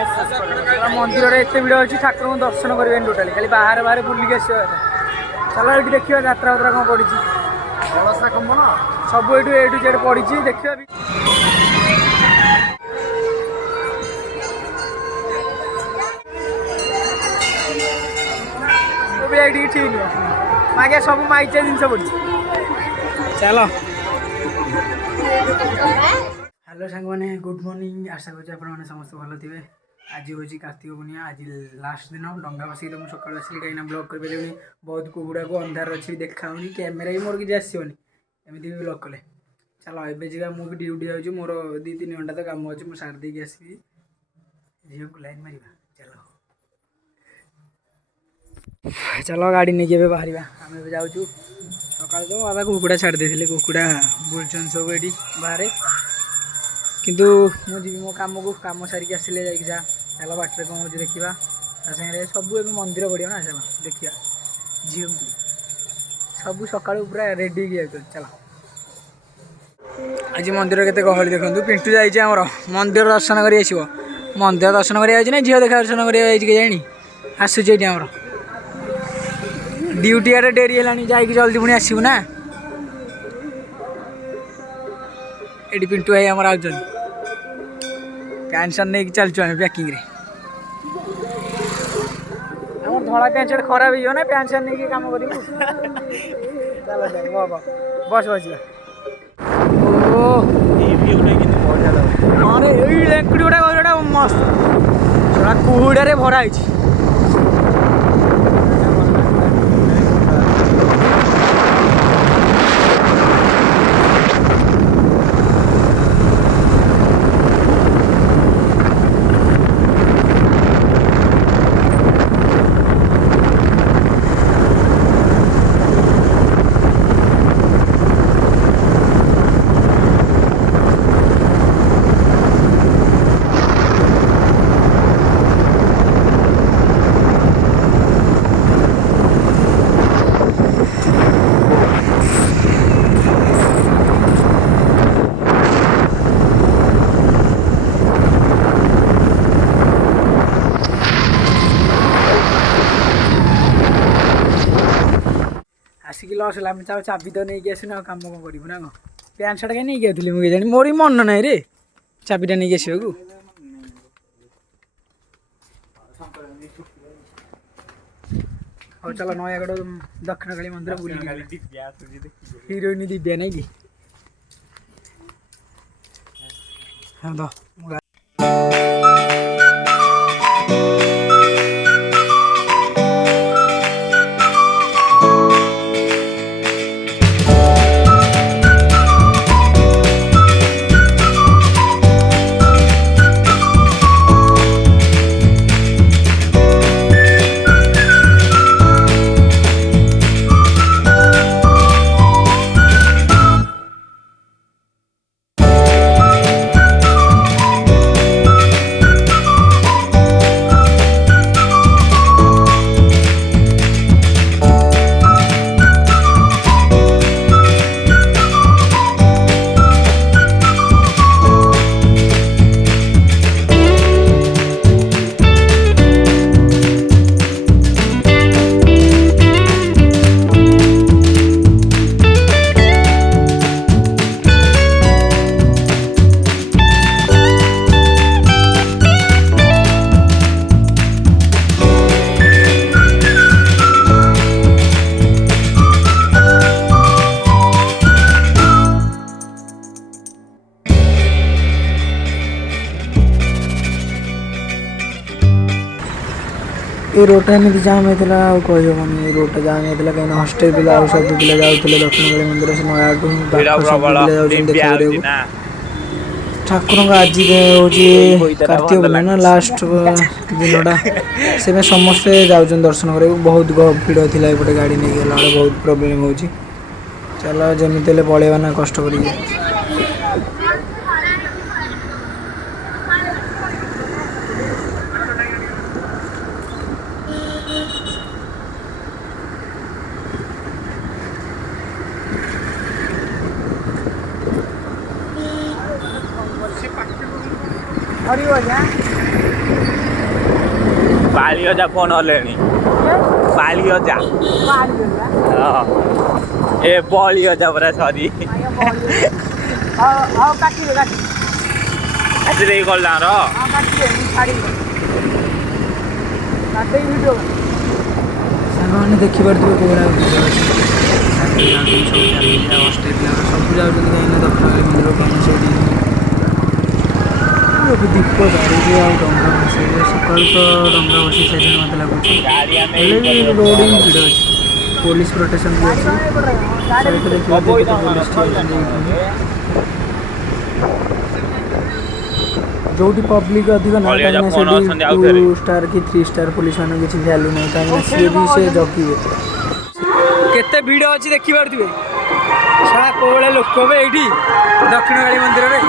मंदिर एत भिड़ अच्छी ठाकुर को दर्शन करें टोटाली खाली बाहर बाहर बुलिक आसो चलो ये देखिए यात्रा वात्रा कौन पड़ी सब ये जेड पड़ी देखिए ठीक नुह आगे सब माइचिया जिन पड़ी चलो हेलो सांग मैंने गुड मॉर्निंग आशा करें समस्त भल थे आज हूँ कार्तिक पूर्णिमा आज लास्ट दिन डंगा बस तो मुझे सकाल आसिक कहीं ब्लॉग कर बहुत कुकुड़ा को अंधार अच्छी देखा कैमेरा भी मोर किसी आसोनी एमती भी ब्लॉग कले चलो एवं जा मुझे ड्यूटी जाऊँ मोर 2-3 घंटा तो कम अच्छे मुझे सार देकी आसवि झील को लाइन मार चलो चलो गाड़ी नहीं के बाहर आम जाऊँ सका तो बाबा कुकुड़ा छाड़ देते कुकुड़ा बुलचन सब ये बाहर किंतु मुझे मो कम को कम सारिक आसिले जा चलो बाटर कौन हो देखा सागे सब एक मंदिर पड़ो ना चलो देखा झील सब सका पूरा रेडी चलो आज मंदिर के गहली देखो पिंटू जामर मंदिर दर्शन कर मंदिर दर्शन कर झील देखा दर्शन कर आसूँ ये आमर ड्यूटी आड़े डेरी है जा जल्दी पुणी आसबू ना ये पिंटू भाई आम आज पैंट सार्ट नहीं चलचु आम पैकिंग धड़ा पैंट सार्ट खराब हो ना पैंट सार्ट नहीं कम कर बस बस गोटा मस्त कुहुड़े भरा है आसिक लस है चाबी तो नहीं आसना कम कौन करूँ ना कौन पैंट सार्ट कहीं नहीं आती मुझे जानी मोर मन ना रे चाबीटा नहीं आसवाक हाँ चलो नयागढ़ दक्षिण काली मंदिर बुली हिरोइन दिव्या नहीं कि हाँ तो ये रोड एमती जाम होता कहनी रोड जाम होता कहीं हस्टेल पिला सब पिला जाते दक्षिण काली मंदिर से नया ठाकुर आज हूँ कार्तिक पूर्णिमा लास्ट दिनटा से समस्ते जाऊँ दर्शन कर बहुत भिड़ थी एपटे गाड़ी नहीं गला बहुत प्रोब्लेम हो चलो जमी पलैबा ना कष्ट कर हरियो पाली अजा फोन हलेनी पाली अजा ए बॉली अजा बरा सॉरी हां काटी ऐसे देई कॉल ना रो हां काटी छाड़ी काटे वीडियो सामान देखि परथि कोरा वीडियो अछि ऑस्ट्रेलिया सब जाउछन काइना दक्षिण मंदिर काम से दीप जारी आ डंगा बसे सकाल तो डंगा बसी से मत लगुच रोडिंग भिड़ अच्छे पुलिस प्रोटेक्शन भी अच्छे जो पब्लिक अधिक ना कहीं 2 स्टार कि 3 स्टार पुलिस मान किसी वैल्यू नहीं कहीं सी भी से जगिए केते भिड़ अच्छी देखी पारे सारा कोले लोक ये दक्षिण काली मंदिर में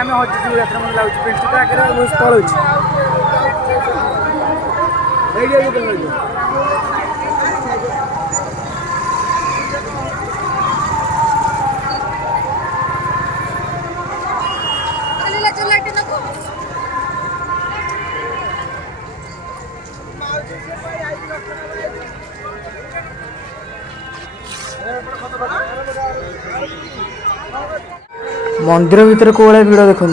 आम हजिशु यात्रा मतलब लगे प्रिंस आगे पड़ोच मंदिर भीतर को भाई भिड़ देखु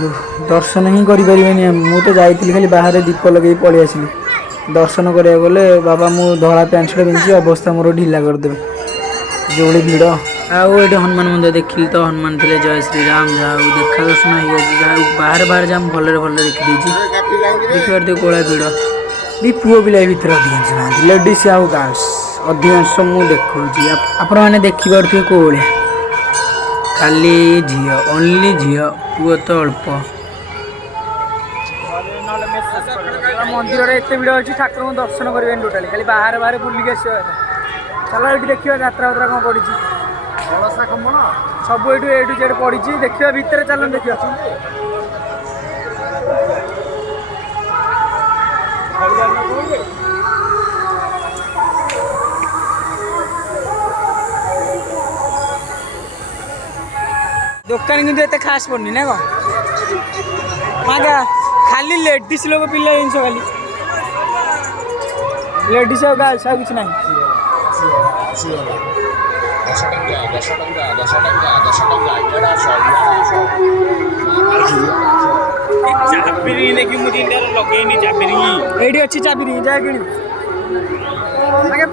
दर्शन ही करें मु तो जाइली खाली बाहर दीप लगे पलि आसली दर्शन करा गले बाबा मु धला पैंट सर्ट पिंधि अवस्था मोर ढिला करदे जो भिड़ आउ ये हनुमान मंदिर देखिली तो हनुमान थे जय श्रीराम जाऊ देखा दर्शन हो बाहर बाहर जाम भले भले देखी देखिए देखो कोड़ा भिड़ भी पुओ पिला भर अधिकांश ना लेडीज आउ गर्ल्स अधिकांश मुझे देखा आपण मैंने देखिपे कौ भाया खाली झील ओनली झील पुओ तो अल्प मंदिर एत भिड़ अच्छी ठाकुर को दर्शन करें टोटाली खाली बाहर बाहर बुलिक आस चलो ये देखिए यात्रा वात्रा कौन पड़ी सब ये जेड पड़ी देखिए भितर चल देखिए दुकान कि खास पड़नी ना कौन मागा खाली लेडीज लोग पिला जिन खाली लेडीज और गर्ल्स आ किसी ना ये अच्छी चाबी जा कि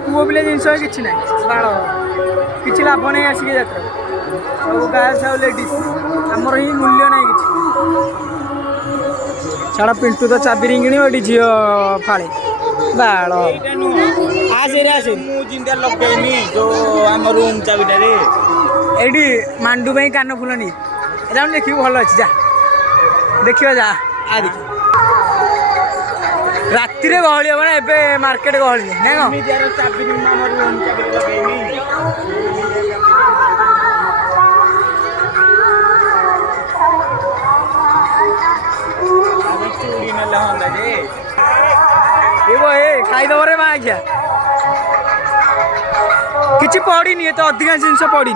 पुओ पिला जिन कि ना बाड़ कि लाभ नहीं आसिक यात्रा सब गर्ल्स आ लेडीज आमर ही मूल्य ना कि छाड़ा पिंटू तो चाबी रिंगणी ये झील फाड़े बाड़ आसे लगेनी जो आम रूम चाबिटा ये मांडू भाई कान फुल नहीं एटा देखिए भल अच्छी जा देखिए जा आ देख राति गहली हम ना ए मार्केट गहली ना चाबी खाईदब रे माँ आज्ञा कि पड़ी तो अधिकांश जिन पड़ी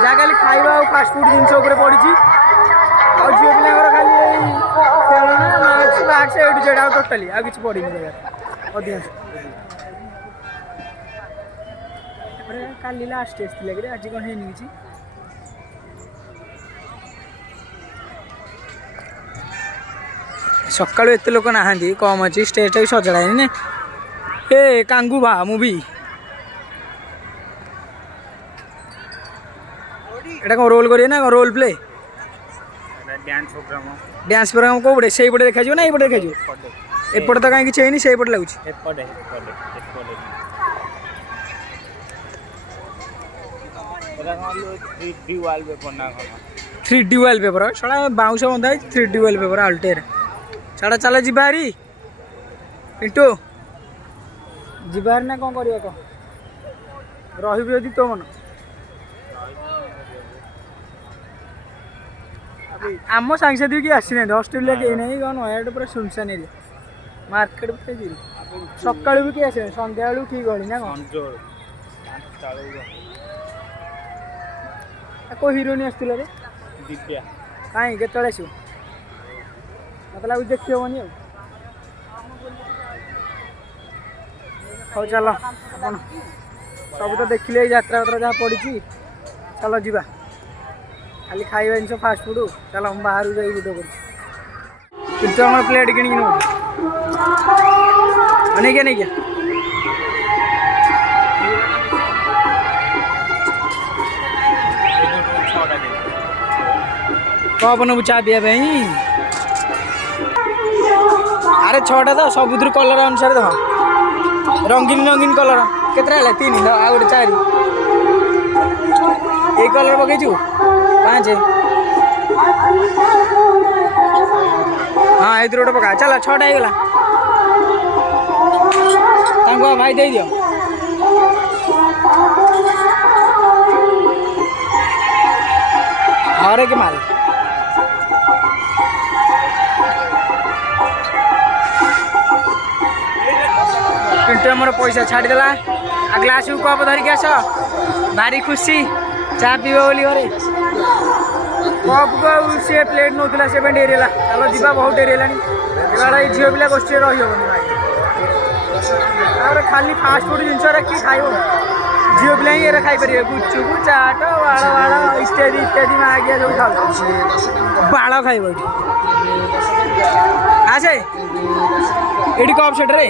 जहाँ खाली खाଇବା और फास्टफुड जिन पड़ी झील पिला खाली खेलना match max A to Z आ टोटाली आ कि पड़ी जगह अधिकांश काली लास्ट स्टेज थी आज कौन है कि सकालू एत लोक ना कम अच्छी स्टेज टाइम सजाड़ा ना ए कांगू भा मुवी एटा कौन रोल करिए ना रोल प्ले डांस प्रोग्राम कौ पटे से पटे देखा ना ये देखा एपटे तो कहीं किसी से पटे लगुच 3D wallpaper छड़ा बाउंस बंधा 3D wallpaper अल्टेर छाड़ चल जीवारी पिंटू जीवारी ना कौन करवा कह रही यदि तो मन आम सांगे साथी किए आसी ना ऑस्ट्रेलिया कहीं नहीं कौन नया पूरा सुनसान एरिया मार्केट सका भी किए आसे सन्ध्या बेलू ठीक गली ना कौन को हिरोइन आसला रे दिव्या कहीं के आस मत लगे देखी हेनी चल सब तो देखिले यात्रा यात्रा जहाँ पड़ी चल जीवा खाली खाଇବା ଜିନିଷ फास्ट फूड चल हम बाहर जाइए वीडियो कर प्लेट कि नहीं क्या कप नबू चा पिया अरे 6टा तो सबुथ कलर अनुसार देख रंगीन रंगीन कलर केतरा है 3 आ गोटे 4 ये कलर पकईचु 5 हाँ ये गोटे पका चल 6टा होगा भाई दे दियो हरे के माल पिंटू मोर पैसा छाड़देला आ ग्लास को कप धरिक आस भारी खुशी चा पीब बोली घरे कप को सी प्लेट नौला से डेरीला चलो जीवा बहुत डेरीला झील पिला गोष्ठी रही खाली फास्ट फूड जिनस कि खाइब झील पिला ही खाईपर गुपचुप चाट बाड़ बाड़ इत्यादि इत्यादि मागिया जो खा बाड़ खाइब आसे ये कप सेट रे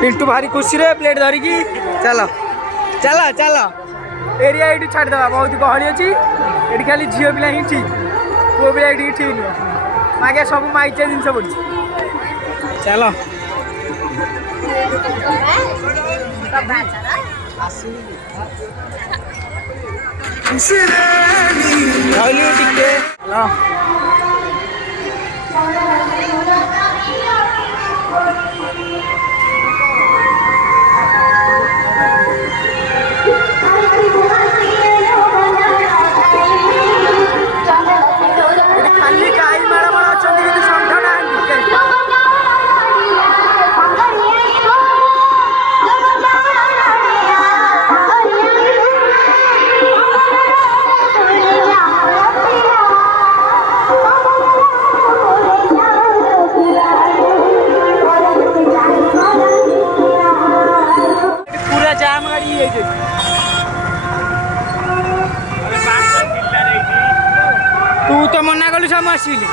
पिंटू भारी खुशी रे प्लेट धरिकी चल चल चल एरिया ये छाड़देवा बहुत गहली अच्छी ये खाली झील पिला ही ठीक पुओ पिला ये ठीक नुह मागे सब माइचिया जिन पड़ी चल टिके खाली गाई माड़ माड़ अच्छा षंढ ना पूरा जाम गाड़ी तू तो मना कलु सब आसिले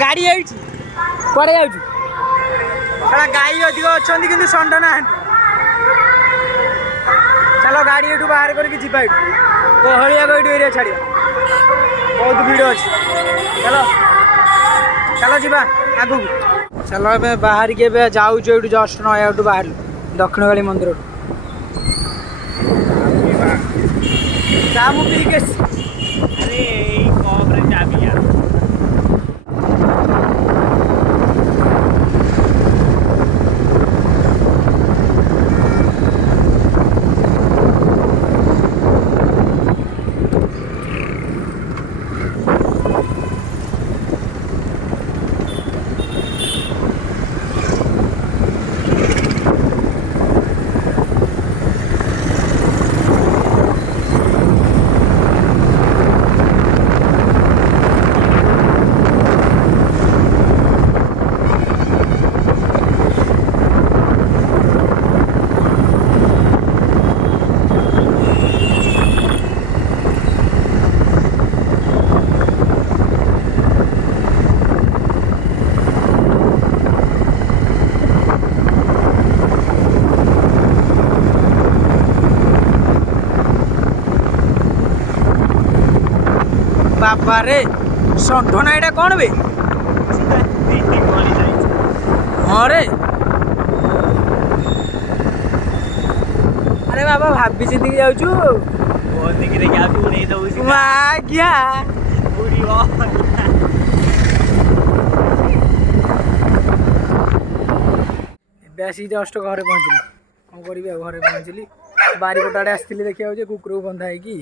गाड़ी कड़े जाऊँ गाई अधिक अच्छा कि षंढ ना चलो गाड़ी ये बाहर करके जी गहलिया को एरिया छाड़ बहुत भीड़ अच्छी चलो चलो जी आगू चलो ए बाहर के जाऊँ जस्ट नया बाहर दक्षिण काली मंदिर चामु पी के अरे कप रे चा पिया बाबा रे षंढ ना यहाँ कौन बे हाँ रे ବାବା ଭାବି ଚିନ୍ତିକି ଯାଉଛୁ फोन देखी देखी आउछु उड़ेई दउ सी ମା କିଆ उड़ीबो ଏବେ ଆସିକି ଜଷ୍ଟ ଘରେ ପହଞ୍ଚିଲି କ'ଣ କରିବି ଆଉ ଘରେ ପହଞ୍ଚିଲି ବାରିପଟ ଆଡ଼େ ଆସିଥିଲି ଦେଖିବାକୁ ଯେ କୁକୁରକୁ ବନ୍ଧା ହେଇକି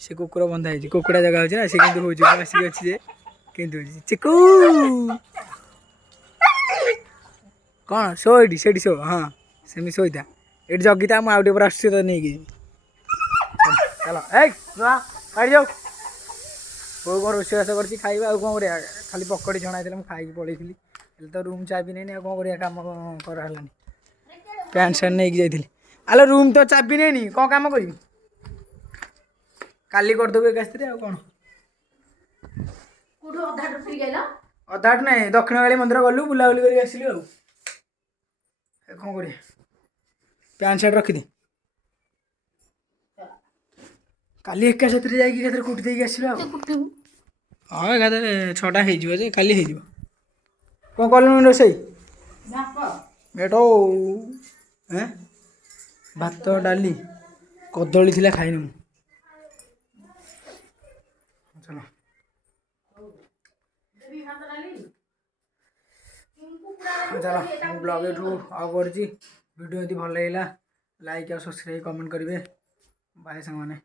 ସେ କୁକୁର ବନ୍ଧା ହେଇଛି କୁକୁଡ଼ା ଜାଗା ହେଉଛି ନା ସେ କେମିତି ହେଉଛି ମୁଁ ଆସିକି ଅଛି ଯେ କେମିତି ହେଉଛି ଚିକୁ କ'ଣ ଶୋ ଏଠି ସେଠି ଶୋ ହଁ ସେମିତି ଶୋଇଥା ଏଠି ଜଗିଥା ମୁଁ ଆଉ ଟିକେ ପରେ ଆସୁଛି ତ ନେଇକି ଚାଲ ଏଇ ନୂଆ କାଢ଼ି ଯାଉ ବୋଉ କ'ଣ ରୋଷେଇବାସ କରିଛି ଖାଇବା ଆଉ କ'ଣ କରିବା ଖାଲି ପକୋଡ଼ି ଛଣା ହେଇଥିଲା ମୁଁ ଖାଇକି ପଳେଇଥିଲି ହେଲେ ତ ରୁମ୍ ଚାବି ନେଇନି ଆଉ କ'ଣ କରିବା କାମ କରାହେଲାନି ପ୍ୟାଣ୍ଟ ସାର୍ଟ ନେଇକି ଯାଇଥିଲି ଆଲୋ ରୁମ୍ ତ ଚାବି ନେଇନି କ'ଣ କାମ କରିବି କାଲି କରିଦେବୁ ଏକାସ୍ତରେ ଆଉ କ'ଣ ଅଧାଠୁ ନାହିଁ ଦକ୍ଷିଣକାଳୀ ମନ୍ଦିର ଗଲୁ ବୁଲାବୁଲି କରିକି ଆସିଲୁ ଆଉ କ'ଣ କରିବା ପ୍ୟାଣ୍ଟ ସାର୍ଟ ରଖିଦେ କାଲି ଏକା ସାଥିରେ ଯାଇକି ଏକାଥରେ କୁଟି ଦେଇକି ଆସିବା ଆଉ ହଁ ଏକାଥରେ 6ଟା ହେଇଯିବ ଯେ କାଲି ହେଇଯିବ କ'ଣ କଲୁଣି ରୋଷେଇ ଏଠୁ ଭାତ ଡାଲି କଦଳୀ ଥିଲା ଖାଇନି ମୁଁ ଚାଲ ଚାଲ ମୁଁ ବ୍ଲଗ୍ ଏଠୁ ଆଉ କରୁଛି ଭିଡ଼ିଓ ଯଦି ଭଲ ଲାଗିଲା ଲାଇକ୍ ଆଉ ସବସ୍କ୍ରାଇବ୍ କମେଣ୍ଟ କରିବେ ବାଏ ସାଙ୍ଗମାନେ